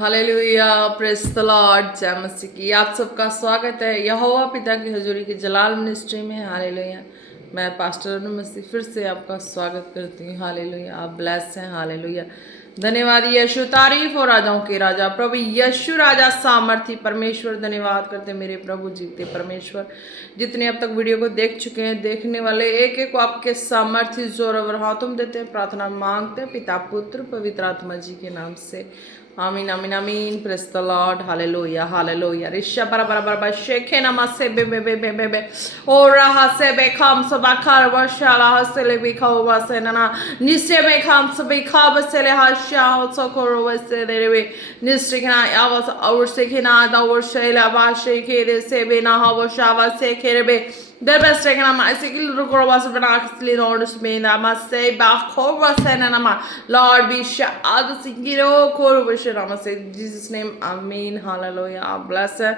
Hallelujah, praise the Lord, जय मसीह की। आप सबका स्वागत है यहोवा पिता की हजूरी की जलाल मिनिस्ट्री में। हालेलुया, मैं पास्टर अनु मसीह फिर से आपका स्वागत करती हूँ। हालेलुया, आप ब्लेस हैं। हालेलुया, धन्यवाद यीशु, तारीफ और राजाओं के राजा प्रभु यीशु राजा सामर्थी परमेश्वर। धन्यवाद करते मेरे प्रभु जीते परमेश्वर, जितने अब तक वीडियो को देख चुके हैं, देखने वाले एक एक को आपके सामर्थ्य जोर और हाथों देते हैं। प्रार्थना मांगते हैं पिता पुत्र पवित्र आत्मा जी के नाम से, आमीन आमीन आमीन। Praise the Lord. Hallelujah hallelujah. Risha bara bara bara bara sheke namase be be be be be be ora hase be kham saba khar washala hasele be khaw wasenana nise be kham sabe khaw wasele hasha sokoro wasele be nistrikna avas our sekina da wasela ba sheke de se be na ha washawa se kerebe der best rekna ma sikil rukro was bana akli lord me na ma se ba khaw wasena na ma lord be sha ad singiro kor से Jesus name आमीन। Hallelujah, आप bless है।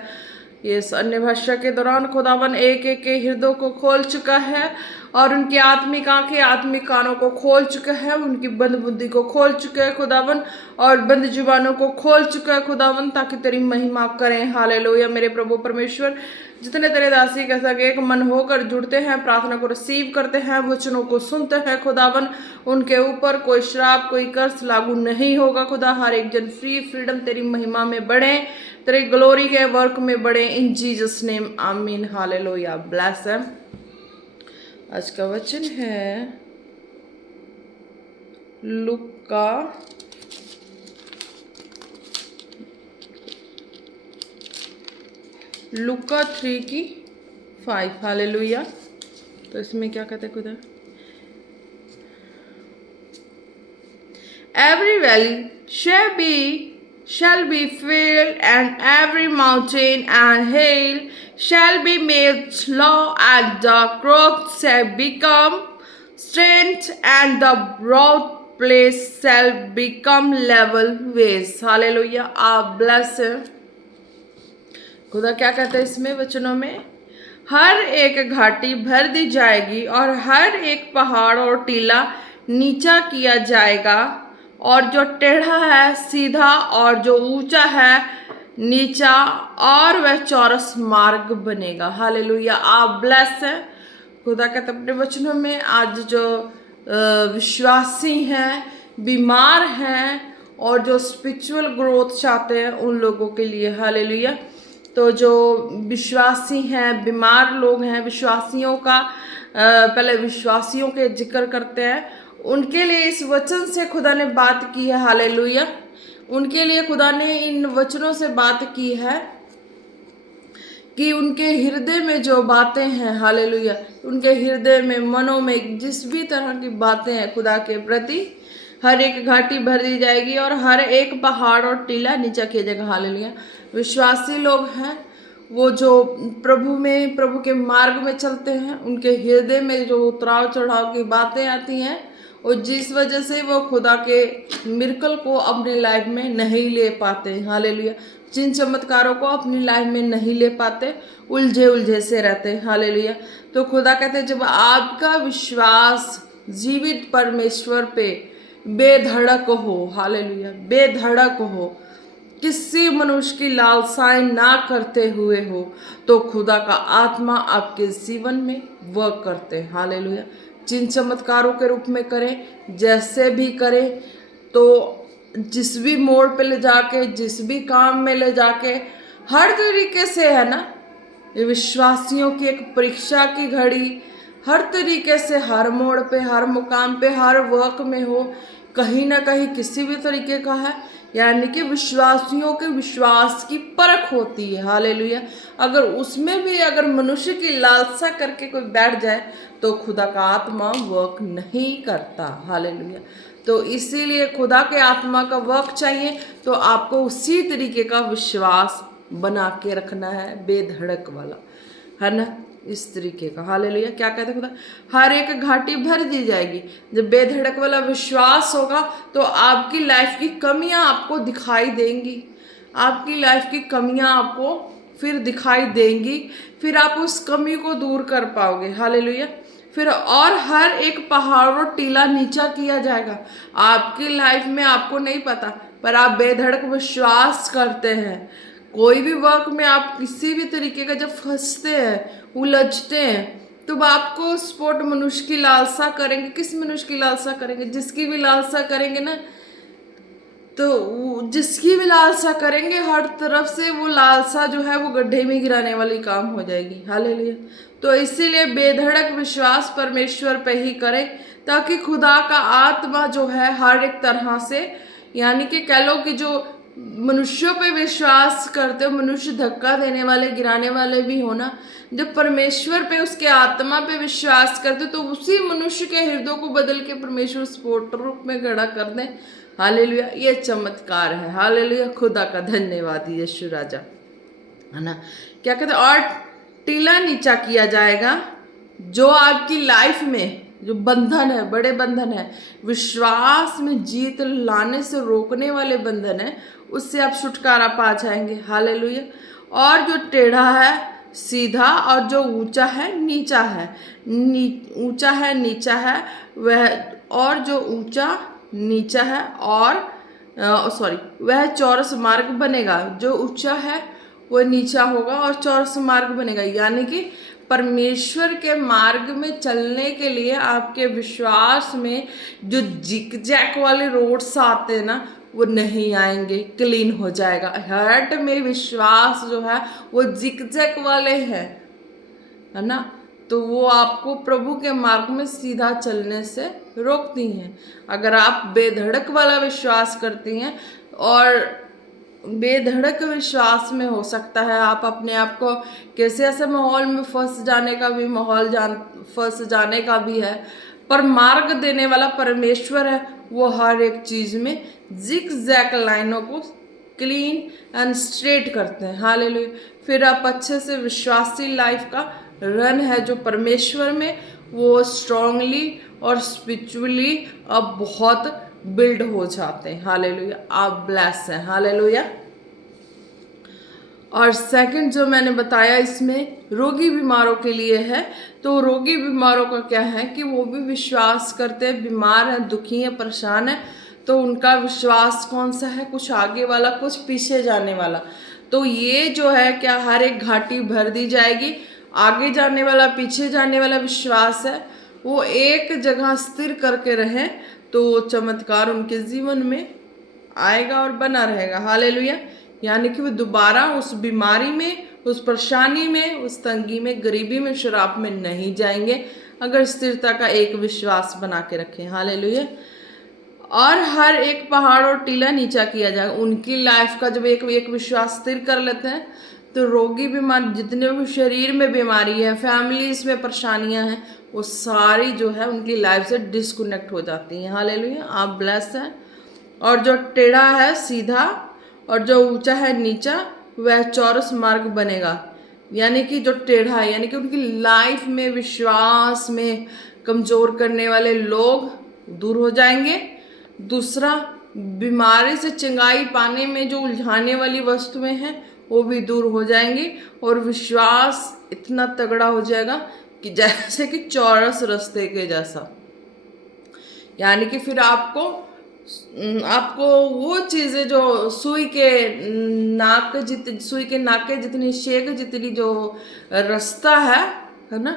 ये अन्य भाषा के दौरान खुदावन एक एक के हृदय को खोल चुका है और उनकी आत्मिक आंखें आत्मिक कानों को खोल चुका है, उनकी बंद बुद्धि को खोल चुका है खुदावन, और बंद जुबानों को खोल चुका है खुदावन, ताकि तेरी महिमा करें। हालेलुया मेरे प्रभु परमेश्वर, जितने तेरे दासी के साथ एक मन होकर जुड़ते हैं, प्रार्थना को रिसीव करते हैं, वचनों को सुनते हैं खुदावन, उनके ऊपर कोई श्राप कोई कर्ज लागू नहीं होगा खुदा। हर एक जन फ्रीडम तेरी महिमा में बढ़े, तेरी ग्लोरी के वर्क में बढ़े, इन जीसस नेम आमीन। हालेलुया, ब्लेस है। आज का वचन है लुका 3:5। हालेलुया, तो इसमें क्या कहते हैं खुदा? Every valley shall be filled, and every mountain and hill shall be made low, and the crooked shall become straight, and the broad place shall become level ways. Hallelujah, आप bless है। खुदा क्या कहते हैं इसमें वचनों में? हर एक घाटी भर दी जाएगी और हर एक पहाड़ और टीला नीचा किया जाएगा, और जो टेढ़ा है सीधा और जो ऊंचा है नीचा, और वह चौरस मार्ग बनेगा। हालेलुया, आप ब्लेस है। खुदा कहते अपने वचनों में आज जो विश्वासी हैं, बीमार हैं और जो स्पिरिचुअल ग्रोथ चाहते हैं उन लोगों के लिए। हालेलुया, तो जो विश्वासी हैं, बीमार लोग हैं, विश्वासियों का पहले विश्वासियों के जिक्र करते हैं, उनके लिए इस वचन से खुदा ने बात की है। हालेलुया, उनके लिए खुदा ने इन वचनों से बात की है कि उनके हृदय में जो बातें हैं, हालेलुया, उनके हृदय में मनों में जिस भी तरह की बातें हैं खुदा के प्रति, हर एक घाटी भर दी जाएगी और हर एक पहाड़ और टीला नीचा किया जाएगा। हालेलुया, विश्वासी लोग हैं वो जो प्रभु के मार्ग में चलते हैं, उनके हृदय में जो उतराव चढ़ाव की बातें आती हैं, और जिस वजह से वो खुदा के मिरेकल को अपनी लाइफ में नहीं ले पाते। हालेलुया, जिन चमत्कारों को अपनी लाइफ में नहीं ले पाते, उलझे से रहते। हालेलुया, तो खुदा कहते हैं जब आपका विश्वास जीवित परमेश्वर पे बेधड़क हो, हालेलुया, बेधड़क हो, किसी मनुष्य की लालसाएं ना करते हुए हो, तो खुदा का आत्मा आपके जीवन में वर्क करते हैं। हालेलुया, जिन चमत्कारों के रूप में करें, जैसे भी करें, तो जिस भी मोड़ पे ले जाके, जिस भी काम में ले जाके, हर तरीके से है ना, विश्वासियों की एक परीक्षा की घड़ी, हर तरीके से हर मोड़ पे, हर मुकाम पे, हर वर्क में हो, कहीं ना कहीं किसी भी तरीके का है, यानी कि विश्वासियों के विश्वास की परख होती है। हालेलुया, अगर उसमें भी अगर मनुष्य की लालसा करके कोई बैठ जाए तो खुदा का आत्मा वर्क नहीं करता। हालेलुया, तो इसीलिए खुदा के आत्मा का वर्क चाहिए तो आपको उसी तरीके का विश्वास बना के रखना है, बेधड़क वाला, है ना, इस तरीके का। हालेलुया, क्या कहते खुदा? हर एक घाटी भर दी जाएगी। जब बेधड़क वाला विश्वास होगा तो आपकी लाइफ की कमियां आपको दिखाई देंगी, आपकी लाइफ की कमियां आपको फिर दिखाई देंगी, फिर आप उस कमी को दूर कर पाओगे। हालेलुया, फिर और हर एक पहाड़ और टीला नीचा किया जाएगा। आपकी लाइफ में आपको नहीं पता, पर आप बेधड़क विश्वास करते हैं। कोई भी वर्क में आप किसी भी तरीके का जब फंसते हैं, उलझते हैं, तो आपको स्पोर्ट मनुष्य की लालसा करेंगे। किस मनुष्य की लालसा करेंगे? जिसकी भी लालसा करेंगे ना, तो जिसकी भी लालसा करेंगे हर तरफ से वो लालसा जो है वो गड्ढे में गिराने वाली काम हो जाएगी। हालेलुया। तो इसीलिए बेधड़क विश्वास परमेश्वर पे ही करें, ताकि खुदा का आत्मा जो है हर एक तरह से, यानी कि कह लो कि जो मनुष्यों पे विश्वास करते हो, मनुष्य धक्का देने वाले, गिराने वाले भी हो ना, जब परमेश्वर पे, उसके आत्मा पे विश्वास करते तो उसी मनुष्य के हृदय को बदल के परमेश्वर स्पोर्ट रूप में खड़ा कर दें। हालेलुया। ये चमत्कार है। हालेलुया। खुदा का धन्यवाद यीशु राजा, है ना। क्या कहते हैं? और टीला नीचा किया जाएगा। जो आपकी लाइफ में जो बंधन है, बड़े बंधन है, विश्वास में जीत लाने से रोकने वाले बंधन है, उससे आप छुटकारा पा जाएंगे। हालेलुया। और जो टेढ़ा है सीधा, और जो ऊंचा है नीचा है, ऊंचा है नीचा है वह, और जो ऊंचा नीचा है और वह चौरस मार्ग बनेगा। जो ऊंचा है वो नीचा होगा और चौरस मार्ग बनेगा। यानी कि परमेश्वर के मार्ग में चलने के लिए आपके विश्वास में जो जिक जैक वाले रोड्स आते हैं ना, वो नहीं आएंगे, क्लीन हो जाएगा। हार्ट में विश्वास जो है वो जिक जैक वाले हैं, है ना। तो वो आपको प्रभु के मार्ग में सीधा चलने से रोकती हैं। अगर आप बेधड़क वाला विश्वास करती हैं, और बेधड़क विश्वास में हो सकता है आप अपने आप को कैसे ऐसे माहौल में फंस जाने का भी फंस जाने का भी है, पर मार्ग देने वाला परमेश्वर है। वो हर एक चीज में जिग जैक लाइनों को क्लीन एंड स्ट्रेट करते हैं। हालेलुया। फिर आप अच्छे से विश्वासी लाइफ का रन है जो परमेश्वर में, वो स्ट्रांगली और स्पिरिचुअली अब बहुत बिल्ड हो जाते हैं। हालेलुया। आप ब्लेस हैं। हालेलुया। और सेकंड जो मैंने बताया इसमें रोगी बीमारों के लिए है। तो रोगी बीमारों का क्या है कि वो भी विश्वास करते हैं, बीमार हैं, दुखी हैं, परेशान हैं, तो उनका विश्वास कौन सा है? कुछ आगे वाला, कुछ पीछे जाने वाला। तो ये जो है क्या, हर एक घाटी भर दी जाएगी। आगे जाने वाला, पीछे जाने वाला विश्वास है, वो एक जगह स्थिर करके रहें तो चमत्कार उनके जीवन में आएगा और बना रहेगा। हालेलुया। यानी कि वो दोबारा उस बीमारी में, उस परेशानी में, उस तंगी में, गरीबी में, शराब में नहीं जाएंगे, अगर स्थिरता का एक विश्वास बना के रखें। हालेलुया। और हर एक पहाड़ और टीला नीचा किया जाएगा। उनकी लाइफ का जब एक विश्वास स्थिर कर लेते हैं, तो रोगी बीमार, जितने भी शरीर में बीमारी है, फैमिलीज में परेशानियां हैं, वो सारी जो है उनकी लाइफ से डिस्कनेक्ट हो जाती हैं। हालेलुया। आप ब्लेस हैं। और जो टेढ़ा है सीधा, और जो ऊंचा है नीचा, वह चौरस मार्ग बनेगा। यानी कि जो टेढ़ा है, यानी कि उनकी लाइफ में विश्वास में कमजोर करने वाले लोग दूर हो जाएंगे। दूसरा, बीमारी से चंगाई पाने में जो उलझाने वाली वस्तुएं हैं वो भी दूर हो जाएंगी, और विश्वास इतना तगड़ा हो जाएगा कि जैसे कि चौरस रास्ते के जैसा। यानी कि फिर आपको वो चीज़ें जो सुई के नाके जितनी शेख जितनी जो रास्ता है ना,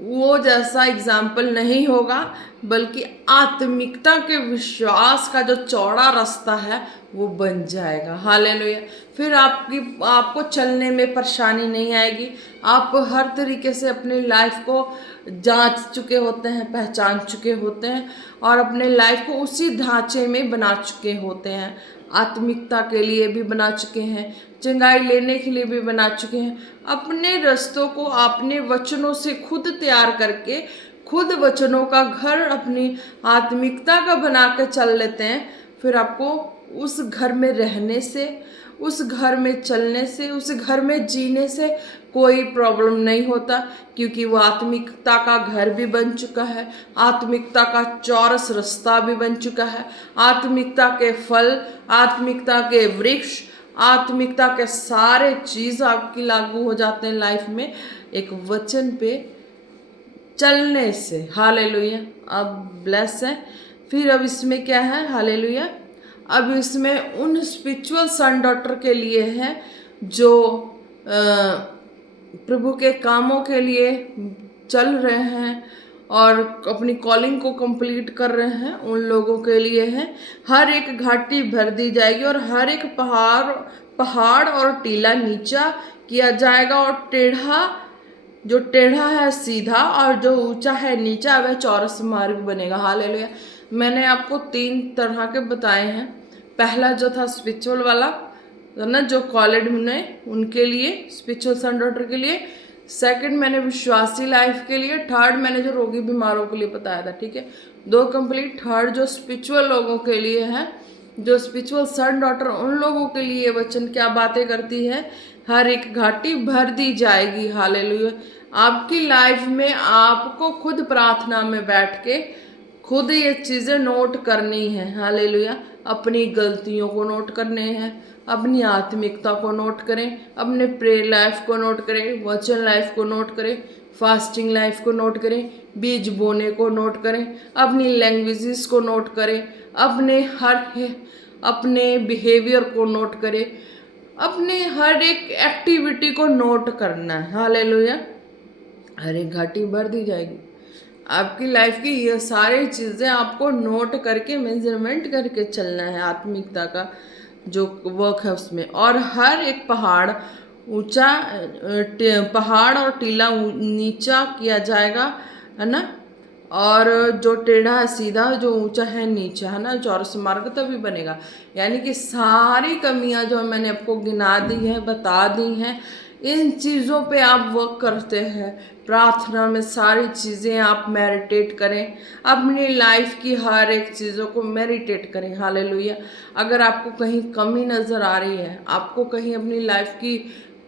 वो जैसा एग्जाम्पल नहीं होगा, बल्कि आत्मिकता के विश्वास का जो चौड़ा रास्ता है वो बन जाएगा। हालेलुया। फिर आपको चलने में परेशानी नहीं आएगी। आप हर तरीके से अपनी लाइफ को जांच चुके होते हैं, पहचान चुके होते हैं, और अपने लाइफ को उसी ढांचे में बना चुके होते हैं। आत्मिकता के लिए भी बना चुके हैं, चंगाई लेने के लिए भी बना चुके हैं। अपने रास्तों को अपने वचनों से खुद तैयार करके, खुद वचनों का घर अपनी आत्मिकता का बना के चल लेते हैं। फिर आपको उस घर में रहने से, उस घर में चलने से, उस घर में जीने से कोई प्रॉब्लम नहीं होता, क्योंकि वो आत्मिकता का घर भी बन चुका है, आत्मिकता का चौरस रास्ता भी बन चुका है। आत्मिकता के फल, आत्मिकता के वृक्ष, आत्मिकता के सारे चीज आपकी लागू हो जाते हैं लाइफ में, एक वचन पे चलने से। हालेलुया। अब ब्लेस है। फिर अब इसमें क्या है? हालेलुया। अब इसमें उन स्पिरिचुअल सन डॉटर के लिए है जो प्रभु के कामों के लिए चल रहे हैं और अपनी कॉलिंग को कंप्लीट कर रहे हैं, उन लोगों के लिए है। हर एक घाटी भर दी जाएगी और हर एक पहाड़ और टीला नीचा किया जाएगा, और जो टेढ़ा है सीधा और जो ऊंचा है नीचा वह चौरस मार्ग बनेगा। हालेलुया। मैंने आपको 3 तरह के बताए हैं। पहला जो था स्पिरिचुअल वाला ना, जो कॉलेड में उनके लिए, स्पिरिचुअल सन डॉटर के लिए। सेकंड मैंने विश्वासी लाइफ के लिए। थर्ड मैंने जो रोगी बीमारों के लिए बताया था, ठीक है, 2 कंप्लीट। थर्ड जो स्पिरिचुअल लोगों के लिए है, जो स्पिरिचुअल सन डॉटर, उन लोगों के लिए वचन क्या बातें करती है, हर एक घाटी भर दी जाएगी। हालेलुया। आपकी लाइफ में आपको खुद प्रार्थना में बैठ के खुद ये चीज़ें नोट करनी है। हालेलुया। अपनी गलतियों को नोट करने हैं, अपनी आत्मिकता को नोट करें, अपने प्रेयर लाइफ को नोट करें, वचन लाइफ को नोट करें, फास्टिंग लाइफ को नोट करें, बीज बोने को नोट करें, अपनी लैंग्वेजेस को नोट करें, अपने बिहेवियर को नोट करें, अपने हर एक एक्टिविटी को नोट करना है। हालेलुया। हर एक घाटी भर दी जाएगी। आपकी लाइफ की ये सारी चीज़ें आपको नोट करके मेजरमेंट करके चलना है, आत्मिकता का जो वर्क है उसमें। और हर एक पहाड़ और टीला नीचा किया जाएगा, है ना, और जो टेढ़ा है सीधा, जो ऊंचा है नीचा, है ना, चौरस मार्ग तभी बनेगा। यानी कि सारी कमियां जो मैंने आपको गिना दी है, बता दी हैं, इन चीज़ों पे आप वर्क करते हैं। प्रार्थना में सारी चीज़ें आप मेडिटेट करें, अपनी लाइफ की हर एक चीज़ों को मेडिटेट करें। हालेलुया। अगर आपको कहीं कमी नज़र आ रही है, आपको कहीं अपनी लाइफ की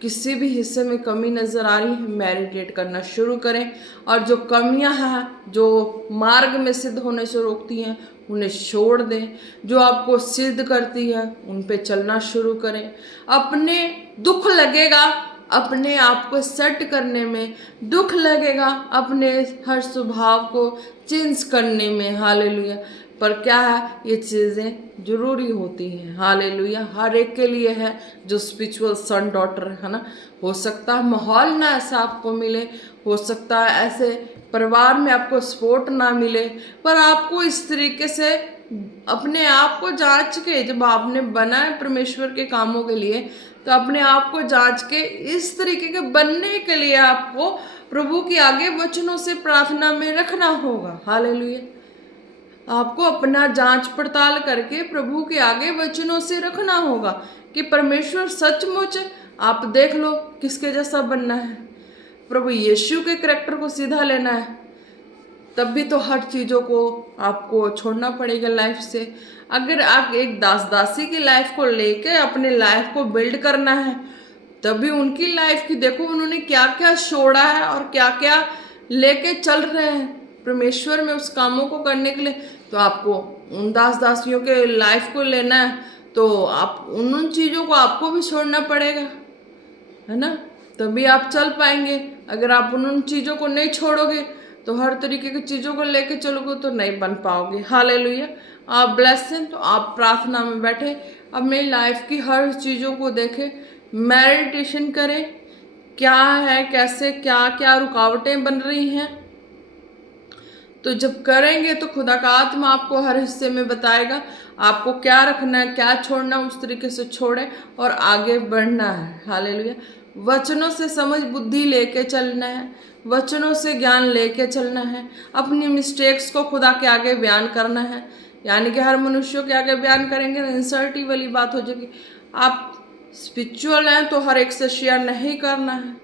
किसी भी हिस्से में कमी नज़र आ रही है, मेडिटेट करना शुरू करें, और जो कमियां हैं जो मार्ग में सिद्ध होने से रोकती हैं उन्हें छोड़ दें। जो आपको सिद्ध करती है उन पे चलना शुरू करें। अपने दुख लगेगा, अपने आप को सेट करने में दुख लगेगा, अपने हर स्वभाव को चेंज करने में। हालेलुया। पर क्या है, ये चीज़ें जरूरी होती हैं। हालेलुया। हर एक के लिए है जो स्पिरिचुअल सन डॉटर है ना। हो सकता है माहौल ना ऐसा आपको मिले, हो सकता है ऐसे परिवार में आपको सपोर्ट ना मिले, पर आपको इस तरीके से अपने आप को जांच के, जब आपने बना है परमेश्वर के कामों के लिए, तो अपने आप को जांच के इस तरीके के बनने के लिए आपको प्रभु के आगे वचनों से प्रार्थना में रखना होगा। हालेलुया। आपको अपना जांच पड़ताल करके प्रभु के आगे वचनों से रखना होगा कि परमेश्वर सचमुच, आप देख लो किसके जैसा बनना है, प्रभु यीशु के करैक्टर को सीधा लेना है, तब भी तो हर चीज़ों को आपको छोड़ना पड़ेगा लाइफ से। अगर आप एक दास दासी की लाइफ को लेके अपने लाइफ को बिल्ड करना है, तभी उनकी लाइफ की देखो उन्होंने क्या क्या छोड़ा है और क्या क्या लेके चल रहे हैं परमेश्वर में उस कामों को करने के लिए। तो आपको उन दास दासियों के लाइफ को लेना है, तो आप उन चीज़ों को आपको भी छोड़ना पड़ेगा, है ना, तभी आप चल पाएंगे। अगर आप उन चीज़ों को नहीं छोड़ोगे तो हर तरीके की चीज़ों को लेके चलोगे तो नहीं बन पाओगे। हालेलुया। आप ब्लेस्ड हैं तो आप प्रार्थना में बैठे अपनी लाइफ की हर चीज़ों को देखें, मेडिटेशन करें, क्या है, कैसे, क्या क्या रुकावटें बन रही हैं। तो जब करेंगे तो खुदा का आत्मा आपको हर हिस्से में बताएगा आपको क्या रखना है, क्या छोड़ना, उस तरीके से छोड़े और आगे बढ़ना है। हालेलुया। वचनों से समझ बुद्धि लेके चलना है, वचनों से ज्ञान लेके चलना है, अपनी मिस्टेक्स को खुदा के आगे बयान करना है। यानी कि हर मनुष्यों के आगे बयान करेंगे ना, इंसल्टी वाली बात हो जाएगी। आप स्पिरिचुअल हैं तो हर एक से शेयर नहीं करना है।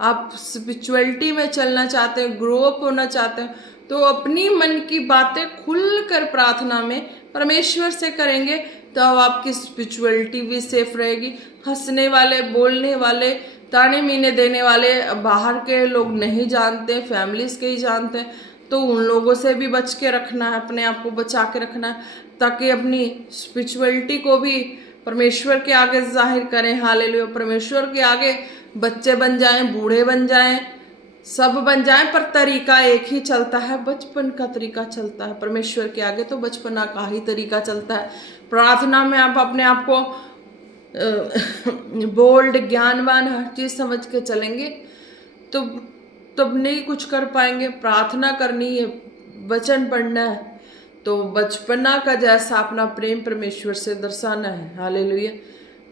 आप स्पिरिचुअलिटी में चलना चाहते हैं, ग्रो अप होना चाहते हैं, तो अपनी मन की बातें खुलकर प्रार्थना में परमेश्वर से करेंगे तो अब आपकी स्पिरिचुअलिटी भी सेफ रहेगी। हंसने वाले, बोलने वाले, ताने मीने देने वाले बाहर के लोग नहीं जानते, फैमिलीज के ही जानते हैं, तो उन लोगों से भी बच के रखना है, अपने आप को बचा के रखना है, ताकि अपनी स्पिरिचुअलिटी को भी परमेश्वर के आगे जाहिर करें। हालेलुया। परमेश्वर के आगे बच्चे बन जाएं, बूढ़े बन जाएं, सब बन जाएं, पर तरीका एक ही चलता है, बचपन का तरीका चलता है। परमेश्वर के आगे तो बचपना का ही तरीका चलता है। प्रार्थना में आप अपने आप को बोल्ड, ज्ञानवान, हर चीज समझ के चलेंगे तो तब नहीं कुछ कर पाएंगे। प्रार्थना करनी है, वचन पढ़ना है, तो बचपना का जैसा अपना प्रेम परमेश्वर से दर्शाना है। हालेलुया।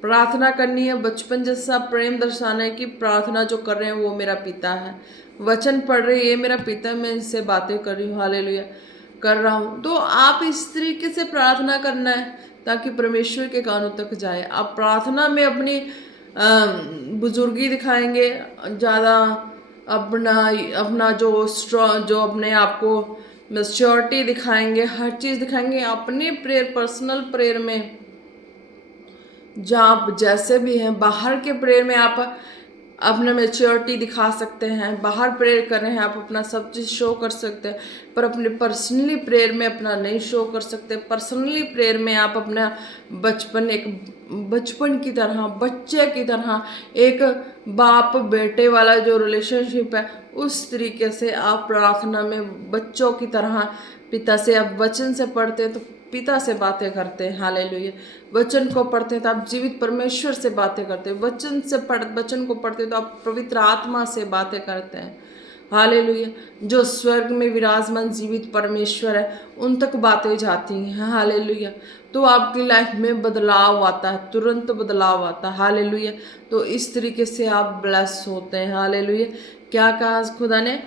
प्रार्थना करनी है, बचपन जैसा प्रेम दर्शाना है कि प्रार्थना जो कर रहे हैं वो मेरा पिता है, वचन पढ़ रहे ये मेरा पिता, मैं इससे बातें कर रही हूँ, हालेलुया, कर रहा हूँ। तो आप इस तरीके से प्रार्थना करना है ताकि परमेश्वर के कानों तक जाए। आप प्रार्थना में अपनी बुजुर्गी दिखाएंगे ज़्यादा, अपना अपना जो स्ट्रॉन्ग, जो अपने आप को मैच्योरिटी दिखाएंगे, हर चीज़ दिखाएंगे अपने प्रेयर, पर्सनल प्रेयर में। जहाँ आप जैसे भी हैं, बाहर के प्रेयर में आप अपना मैच्योरिटी दिखा सकते हैं, बाहर प्रेयर कर रहे हैं आप अपना सब चीज़ शो कर सकते हैं, पर अपने पर्सनली प्रेयर में अपना नहीं शो कर सकते। पर्सनली प्रेयर में आप अपना बचपन, एक बचपन की तरह, बच्चे की तरह, एक बाप बेटे वाला जो रिलेशनशिप है, उस तरीके से आप प्रार्थना में बच्चों की तरह पिता से, आप वचन से पढ़ते हैं तो पिता से बातें करते हैं, हालेलुया। वचन को पढ़ते हैं तो आप जीवित परमेश्वर से बातें करते हैं, वचन को पढ़ते हैं तो आप पवित्र आत्मा से बातें करते हैं, हालेलुया। जो स्वर्ग में विराजमान जीवित परमेश्वर है उन तक बातें जाती हैं, हालेलुया। तो आपकी लाइफ में बदलाव आता है, तुरंत बदलाव आता है, हालेलुया। तो इस तरीके से आप ब्लेस होते हैं, हालेलुया। क्या कहा खुदा ने?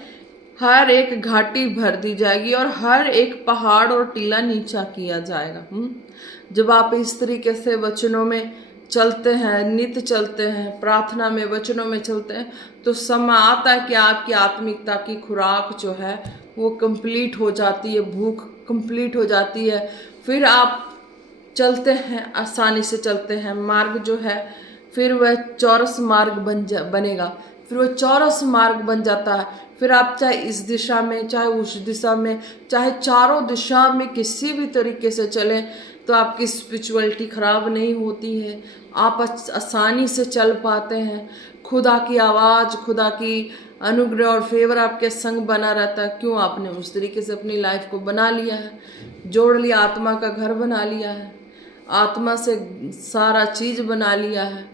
हर एक घाटी भर दी जाएगी और हर एक पहाड़ और टीला नीचा किया जाएगा। जब आप इस तरीके से वचनों में चलते हैं, नित्य चलते हैं, प्रार्थना में, वचनों में चलते हैं, तो समय आता है कि आपकी आत्मिकता की खुराक जो है वो कंप्लीट हो जाती है, भूख कंप्लीट हो जाती है। फिर आप चलते हैं, आसानी से चलते हैं, मार्ग जो है फिर वह चौरस मार्ग बनेगा, फिर वह चौरस मार्ग बन जाता है। फिर आप चाहे इस दिशा में, चाहे उस दिशा में, चाहे चारों दिशा में किसी भी तरीके से चलें तो आपकी स्पिरिचुअलिटी खराब नहीं होती है, आप आसानी से चल पाते हैं। खुदा की आवाज़, खुदा की अनुग्रह और फेवर आपके संग बना रहता है। क्यों? आपने उस तरीके से अपनी लाइफ को बना लिया है, जोड़ लिया, आत्मा का घर बना लिया है, आत्मा से सारा चीज़ बना लिया है,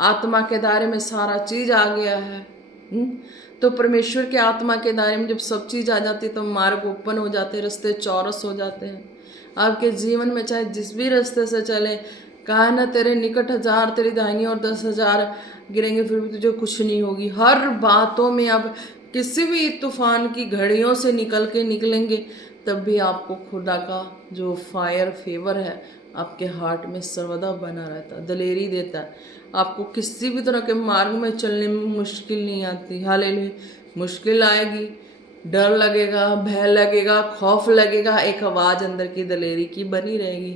आत्मा के दायरे में सारा चीज़ आ गया है। तो परमेश्वर के आत्मा के दायरे में जब सब चीज़ आ जाती है तो मार्ग ओपन हो जाते हैं, रास्ते चौरस हो जाते हैं। आपके जीवन में चाहे जिस भी रास्ते से चले, कहा ना तेरे निकट 1000 तेरी दाहिनी और 10,000 गिरेंगे फिर भी तुझे कुछ नहीं होगी। हर बातों में आप किसी भी तूफान की घड़ियों से निकल के निकलेंगे तब भी आपको खुदा का जो फायर फेवर है आपके हार्ट में सर्वदा बना रहता है, दलेरी देता है। आपको किसी भी तरह के मार्ग में चलने में मुश्किल नहीं आती, हालेलुया। मुश्किल आएगी, डर लगेगा, भय लगेगा, खौफ लगेगा, एक आवाज़ अंदर की दलेरी की बनी रहेगी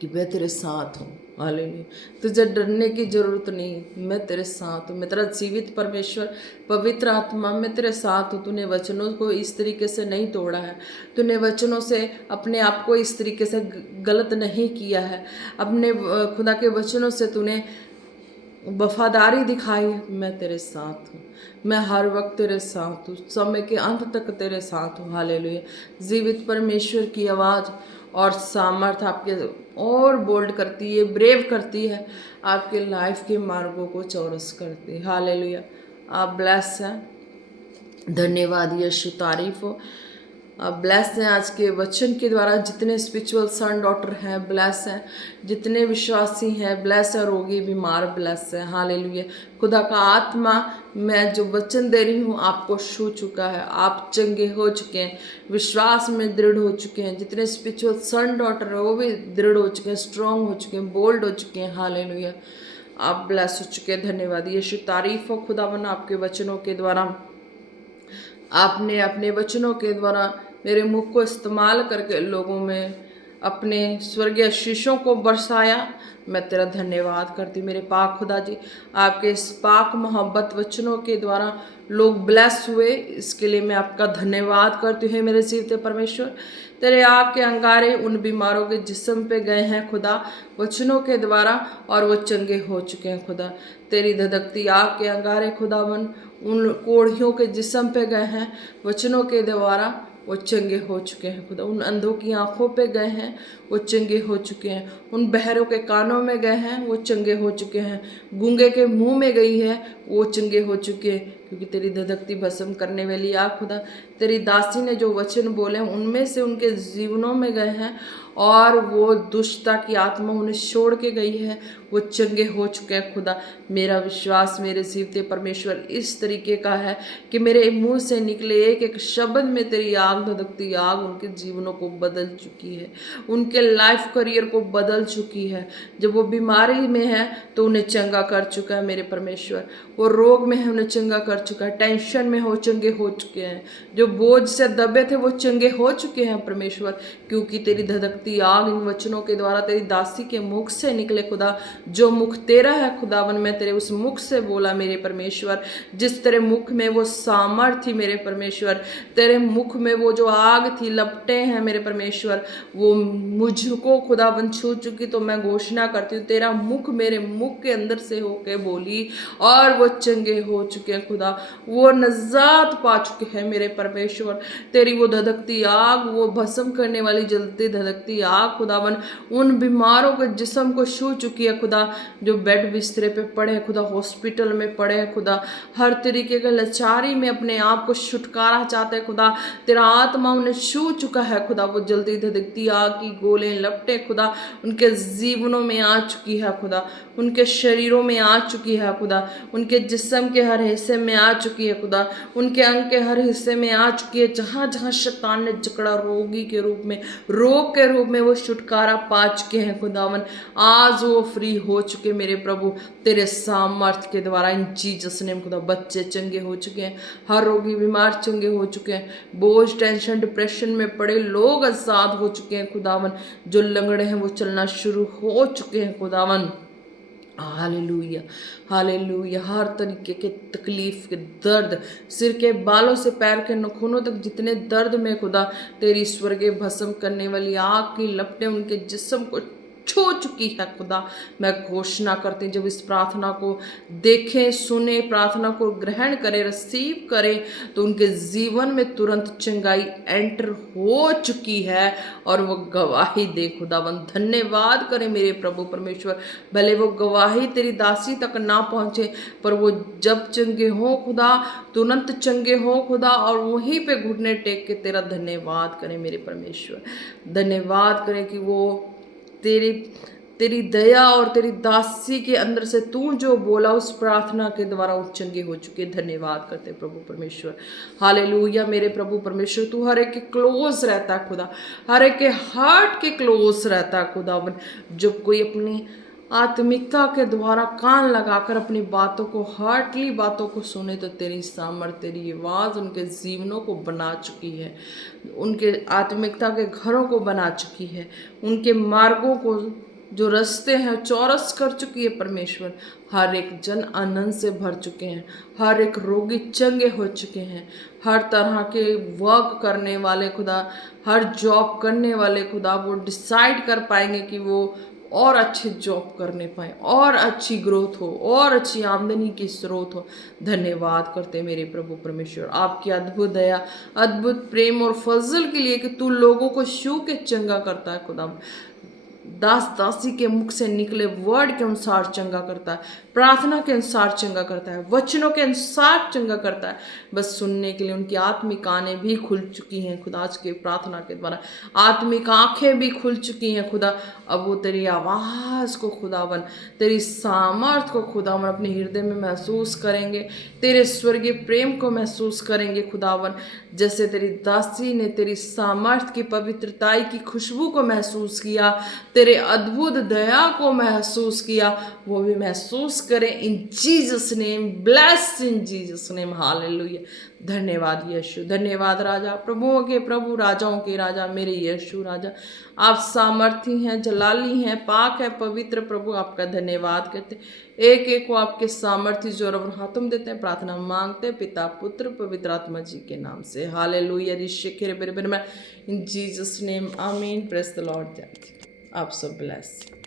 कि मैं तेरे साथ हूँ, हालेलुया। तुझे डरने की जरूरत नहीं, मैं तेरे साथ हूँ, मैं तेरा जीवित परमेश्वर, पवित्र आत्मा, मैं तेरे साथ हूँ। तूने वचनों को इस तरीके से नहीं तोड़ा है, तूने वचनों से अपने आप को इस तरीके से गलत नहीं किया है, अपने खुदा के वचनों से तूने वफादारी दिखाई। मैं तेरे साथ हूँ, मैं हर वक्त तेरे साथ हूँ, समय के अंत तक तेरे साथ हूँ, हालेलुया। जीवित परमेश्वर की आवाज़ और सामर्थ आपके और बोल्ड करती है, ब्रेव करती है, आपके लाइफ के मार्गों को चौरस करती है, हालेलुया। आप ब्लेस हैं, धन्यवाद, यीशु, तारीफ हो। आप ब्लेस हैं आज के वचन के द्वारा। जितने स्पिरिचुअल सन डॉटर हैं ब्लेस हैं, जितने विश्वासी हैं ब्लेस है, रोगी बीमार ब्लेस है, हालेलुया। खुदा का आत्मा मैं जो वचन दे रही हूँ आपको छू चुका है, आप चंगे हो चुके हैं, विश्वास में दृढ़ हो चुके हैं। जितने स्पिरिचुअल सन डॉटर है वो भी दृढ़ हो चुके हैं, स्ट्रांग हो चुके हैं, बोल्ड हो चुके हैं, हालेलुया। आप ब्लेस हो चुके हैं, धन्यवाद यीशु, तारीफ हो खुदावन आपके वचनों के द्वारा। आपने अपने वचनों के द्वारा मेरे मुख को इस्तेमाल करके लोगों में अपने स्वर्गीय शीशों को बरसाया। मैं तेरा धन्यवाद करती मेरे पाक खुदा जी। आपके इस पाक मोहब्बत वचनों के द्वारा लोग ब्लेस हुए, इसके लिए मैं आपका धन्यवाद करती हूँ मेरे जीवते परमेश्वर। तेरे आग के अंगारे उन बीमारों के जिस्म पे गए हैं खुदा वचनों के द्वारा, और वो चंगे हो चुके हैं खुदा। तेरी धधकती आग के अंगारे खुदावन उन कोढ़ियों के जिस्म पे गए हैं वचनों के द्वारा, वो चंगे हो चुके हैं खुदा। उन अंधों की आंखों पे गए हैं, वो चंगे हो चुके हैं। उन बहरों के कानों में गए हैं, वो चंगे हो चुके हैं। गूंगे के मुंह में गई है, वो चंगे हो चुके हैं। क्योंकि तेरी धधकती भस्म करने वाली आग खुदा, तेरी दासी ने जो वचन बोले उनमें से उनके जीवनों में गए हैं, और वो दुष्टता की आत्मा उन्हें छोड़ के गई है, वो चंगे हो चुके हैं खुदा। मेरा विश्वास मेरे जीवते परमेश्वर इस तरीके का है कि मेरे मुंह से निकले एक एक शब्द में तेरी आग, धधकती आग उनके जीवनों को बदल चुकी है, उनके लाइफ करियर को बदल चुकी है। जब वो बीमारी में है तो उन्हें चंगा कर चुका है मेरे परमेश्वर, वो रोग में है उन्हें चंगा कर चुका है, टेंशन में हो चंगे हो चुके हैं, जो बोझ से दबे थे वो चंगे हो चुके हैं परमेश्वर। क्योंकि तेरी धधकती आग इन वचनों के द्वारा तेरी दासी के मुख से निकले खुदा। जो मुख तेरा है खुदावन, मैं तेरे उस मुख से बोला मेरे परमेश्वर। जिस तेरे मुख में वो सामर्थ थी मेरे परमेश्वर, तेरे मुख में वो जो आग थी, लपटे हैं मेरे परमेश्वर, वो मुझको खुदावन छू चुकी। तो मैं घोषणा करती हूँ, तेरा मुख मेरे मुख के अंदर से होके बोली और वो चंगे हो चुके हैं खुदा, वो नजात पा चुके हैं मेरे परमेश्वर। तेरी वो धधकती आग, वो भस्म करने वाली जलती धधकती आग खुदावन उन बीमारों के जिस्म को छू चुकी है खुदा, जो बेड बिस्तरे पे पड़े हैं खुदा, हॉस्पिटल में पड़े हैं खुदा, हर तरीके के लाचारी में अपने आप को छुटकारा चाहते हैं खुदा। तेरा आत्मा उन्हें छू चुका है खुदा, वो जलती धधकती आग की गोले लपटे खुदा उनके जीवनों में आ चुकी है खुदा, उनके शरीरों में आ चुकी है खुदा, उनके जिस्म के हर हिस्से में आ चुकी है खुदा, उनके अंग के हर हिस्से में आ चुकी है। जहाँ जहाँ शैतान ने जकड़ा रोगी के रूप में, रोग के रूप में, वो छुटकारा पा चुके हैं खुदावन। आज वो फ्री हो चुके मेरे प्रभु तेरे सामर्थ के द्वारा, इन जीसस नेम खुदा। बच्चे चंगे हो चुके हैं, हर रोगी बीमार चंगे हो चुके हैं, बोझ टेंशन डिप्रेशन में पड़े लोग आजाद हो चुके हैं खुदावन, जो लंगड़े हैं वो चलना शुरू हो चुके हैं खुदावन। Hallelujah hallelujah. हर तरीके के तकलीफ के दर्द, सिर के बालों से पैर के नखूनों तक जितने दर्द में खुदा तेरी स्वर्गीय भस्म करने वाली आग की लपटें उनके जिस्म को छू चुकी है खुदा। मैं घोषणा करती हूँ, जब इस प्रार्थना को देखें, सुने, प्रार्थना को ग्रहण करें, रिसीव करें, तो उनके जीवन में तुरंत चंगाई एंटर हो चुकी है और वो गवाही दे खुदावन। धन्यवाद करें मेरे प्रभु परमेश्वर। भले वो गवाही तेरी दासी तक ना पहुँचे, पर वो जब चंगे हो खुदा, तुरंत चंगे हो खुदा, और वहीं पे घुटने टेक के तेरा धन्यवाद करें मेरे परमेश्वर। धन्यवाद करें कि वो तेरी दया और तेरी दासी के अंदर से तू जो बोला उस प्रार्थना के द्वारा वो चंगे हो चुके। धन्यवाद करते प्रभु परमेश्वर। हालेलुया मेरे प्रभु परमेश्वर, तू हर एक के क्लोज रहता है खुदा, हर एक के हार्ट के क्लोज रहता है खुदावन। जब कोई अपनी आत्मिकता के द्वारा कान लगाकर अपनी बातों को, हार्टली बातों को सुने, तो तेरी सामर्थ, तेरी आवाज़ उनके जीवनों को बना चुकी है, उनके आत्मिकता के घरों को बना चुकी है, उनके मार्गों को, जो रास्ते हैं, चौरस कर चुकी है परमेश्वर। हर एक जन आनंद से भर चुके हैं, हर एक रोगी चंगे हो चुके हैं, हर तरह के वर्क करने वाले खुदा, हर जॉब करने वाले खुदा, वो डिसाइड कर पाएंगे कि वो और अच्छी जॉब करने पाए, और अच्छी ग्रोथ हो, और अच्छी आमदनी की स्रोत हो। धन्यवाद करते मेरे प्रभु परमेश्वर आपकी अद्भुत दया, अद्भुत प्रेम और फजल के लिए कि तू लोगों को छू के चंगा करता है खुदा। दास दासी के मुख से निकले वर्ड के अनुसार चंगा करता है, प्रार्थना के अनुसार चंगा करता है, वचनों के अनुसार चंगा करता है। बस सुनने के लिए उनकी आत्मिक आंखें भी खुल चुकी हैं खुदा, आज के प्रार्थना के द्वारा आत्मिक आंखें भी खुल चुकी हैं खुदा। अब वो तेरी आवाज़ को खुदावन, तेरी सामर्थ को खुदावन अपने हृदय में महसूस करेंगे, तेरे स्वर्गीय प्रेम को महसूस करेंगे खुदावन। जैसे तेरी दासी ने तेरी सामर्थ की, पवित्रताई की खुशबू को महसूस किया, तेरे अद्भुत दया को महसूस किया, वो भी महसूस करें इन जीसस नेम, ब्लेस इन जीसस नेम। हालेलुया। धन्यवाद यीशु, धन्यवाद राजा, प्रभुओं के प्रभु, राजाओं के राजा, मेरे यीशु राजा। आप सामर्थी हैं, जलाली हैं, पाक है, पवित्र प्रभु, आपका धन्यवाद करते। एक एक को आपके सामर्थ्य जोर और हाथों देते हैं, प्रार्थना मांगते हैं पिता पुत्र पवित्र आत्मा जी के नाम से। हालेलुया। इन जीसस नेम, आमीन। Praise the Lord. आप सब ब्लेस।